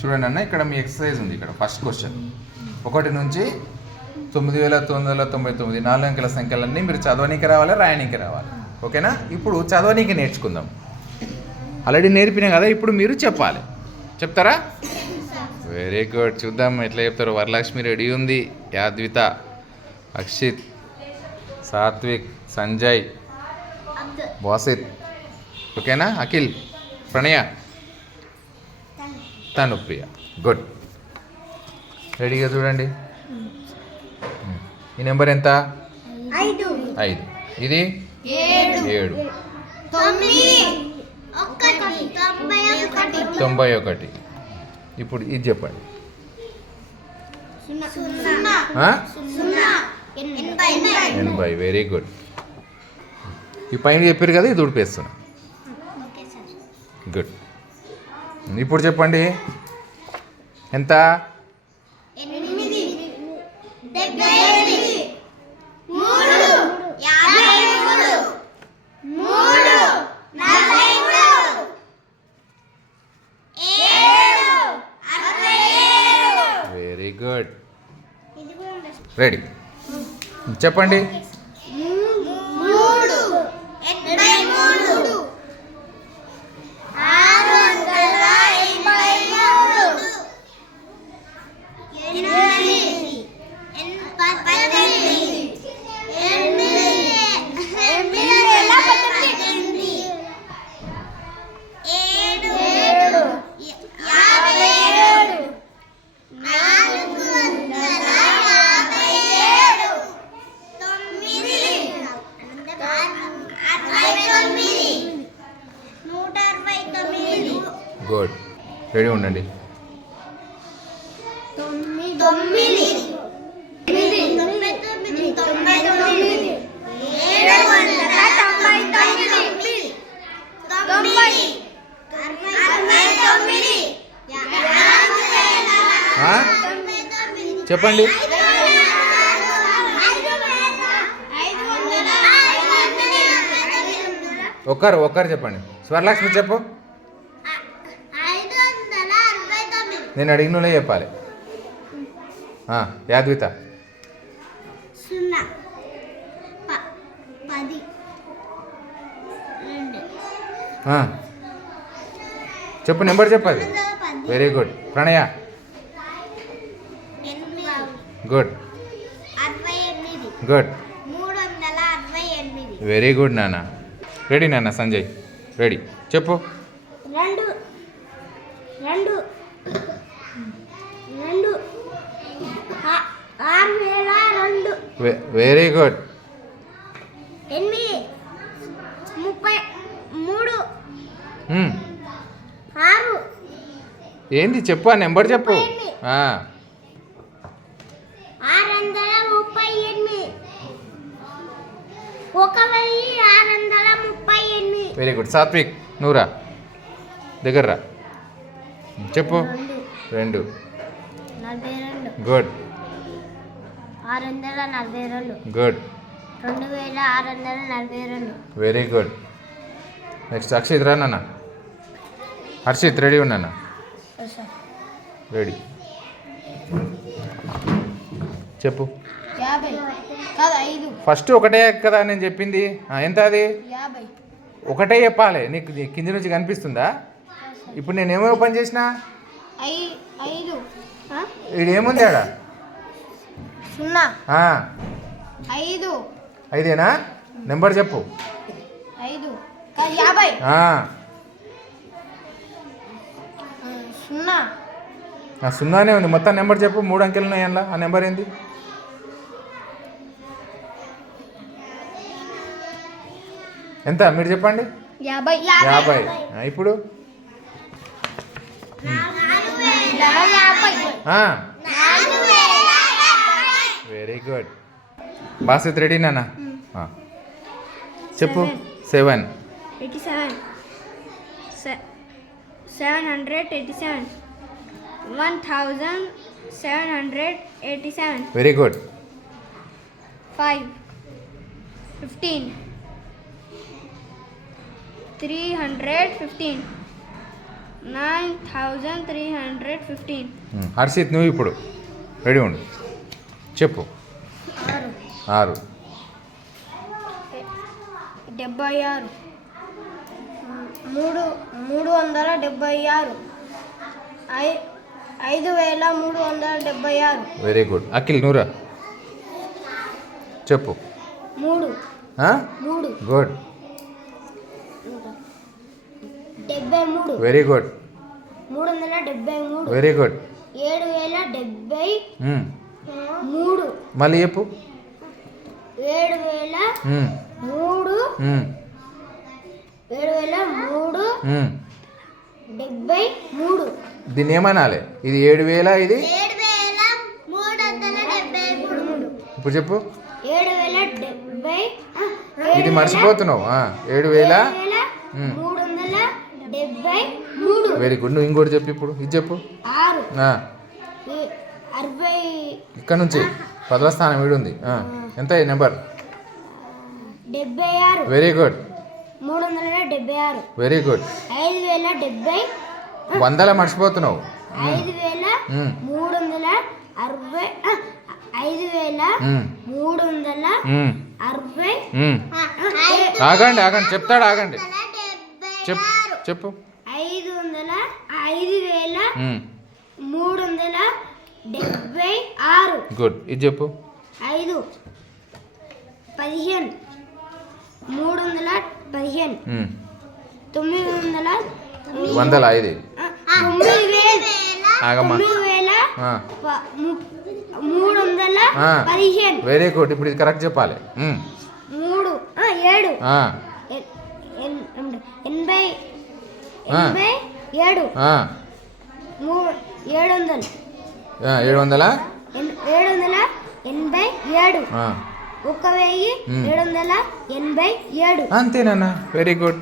చూడండి అన్న, ఇక్కడ మీ ఎక్సర్సైజ్ ఉంది. ఇక్కడ ఫస్ట్ క్వశ్చన్ 1 నుంచి 9999 4 అంకెల సంఖ్యలన్నీ మీరు చదవనీకి రావాలి, రాయనీకి రావాలి. ఓకేనా? ఇప్పుడు చదవనీకి నేర్చుకుందాం. ఆల్రెడీ నేర్పినా కదా, ఇప్పుడు మీరు చెప్పాలి. చెప్తారా? Very good. చూద్దాం ఎట్లా చెప్తారు. వరలక్ష్మి రెడీ ఉంది, యాద్విత, అక్షిత్, సాత్విక్, సంజయ్, బాసిత్. ఓకేనా? అఖిల్, ప్రణయ, తనుప్రియ. గుడ్. రెడీగా చూడండి. ఈ నెంబర్ ఎంత? 5. ఇది 7. 91. ఇప్పుడు ఇది చెప్పండి. 80. Very good. ఈ పైన చెప్పారు కదా, ఇది ఉడిపేస్తున్నా. గుడ్. ఇప్పుడు చెప్పండి ఎంత? 8. Very good. రెడీ. చెప్పండి. 169. గుడ్. రెడీ ఉండండి. 90. చెప్పండి. ఒక్కరు చెప్పండి. స్వర్లక్ష్మి చెప్పు. నేను అడిగినలే చెప్పాలి. యాద్విత. 10. చెప్పు, నెంబర్ చెప్పాలి. Very good. ప్రణయ. గుడ్. గుడ్. వెరీ గుడ్ నాన్న. రెడీ నాన్న. సంజయ్ రెడీ. చెప్పు. 2. Very good. 8. 33. 6. ఏంది చెప్పు, ఆ నెంబర్ చెప్పు. 638. 1638. Very good. సాత్విక్, నూరా దగ్గర రా. చెప్పు. 2. 42. Good. 642. Good. 2642. Very good. Next Akshit రా నాన్న. హర్షిత్ రెడీ ఉన్నానా? రెడీ. చెప్పు. 50. కాదు 5. ఫస్ట్ ఒకటే కదా నేను చెప్పింది. ఎంత అది? 50. ఒకటే చెప్పాలి. నీకు కింది నుంచి కనిపిస్తుందా? ఇప్పుడు నేనేమో పని చేసిన? 5. ఇది ఏముంది ఆడ? 0. 5. 5ఏనా? నెంబర్ చెప్పు. 5. కాదు 50. 0. సున్నానే ఉంది. మొత్తం నెంబర్ చెప్పు. 3 అంకెలు ఉన్నాయి అందులో. ఆ నెంబర్ ఏంది? ఎంత మీరు చెప్పండి. 50. ఇప్పుడు వెరీ గుడ్. బాసిత్ రెడీ నాన్న. చెప్పు. 7. 87. 787. 1787. Very good. 5. 15. 315. 9315. హర్షిత్ నువ్వు ఇప్పుడు రెడీ ఉండు చెప్పు 6 76. 376. 5376. వెరీ గుడ్ అఖిల్ నూరా చెప్పు 3. Good 73. Very good 373. Very good 7073. మళ్ళీ చెప్పు 7003. 73. దీన్ని ఏమనాలి ఇది 7000 ఇది 73. ఇప్పుడు చెప్పు 7070. ఇది మర్చిపోతున్నావు 7000 373. వెరీ గుడ్ నువ్వు ఇంకోటి చెప్పు ఇప్పుడు ఇది చెప్పు 6. ఆ, 60. ఇక్కడ నుంచి 10వ స్థానం వీడుంది ఎంత number 76. Very good 376. Very good 5070. 100 మర్చిపోతున్నావు 5360. 5360. ఆగండి చెప్తాడు ఆగండి చెప్పు 5376. గుడ్ ఇది చెప్పు 5. 15. 315. 900. 100 ఇది ఆగమ్మా 315. వెరీ గుడ్ ఇప్పుడు ఇది కరెక్ట్ చెప్పాలి 7. 87. 700. 700 787. 1787. అంతేనన్నా వెరీ గుడ్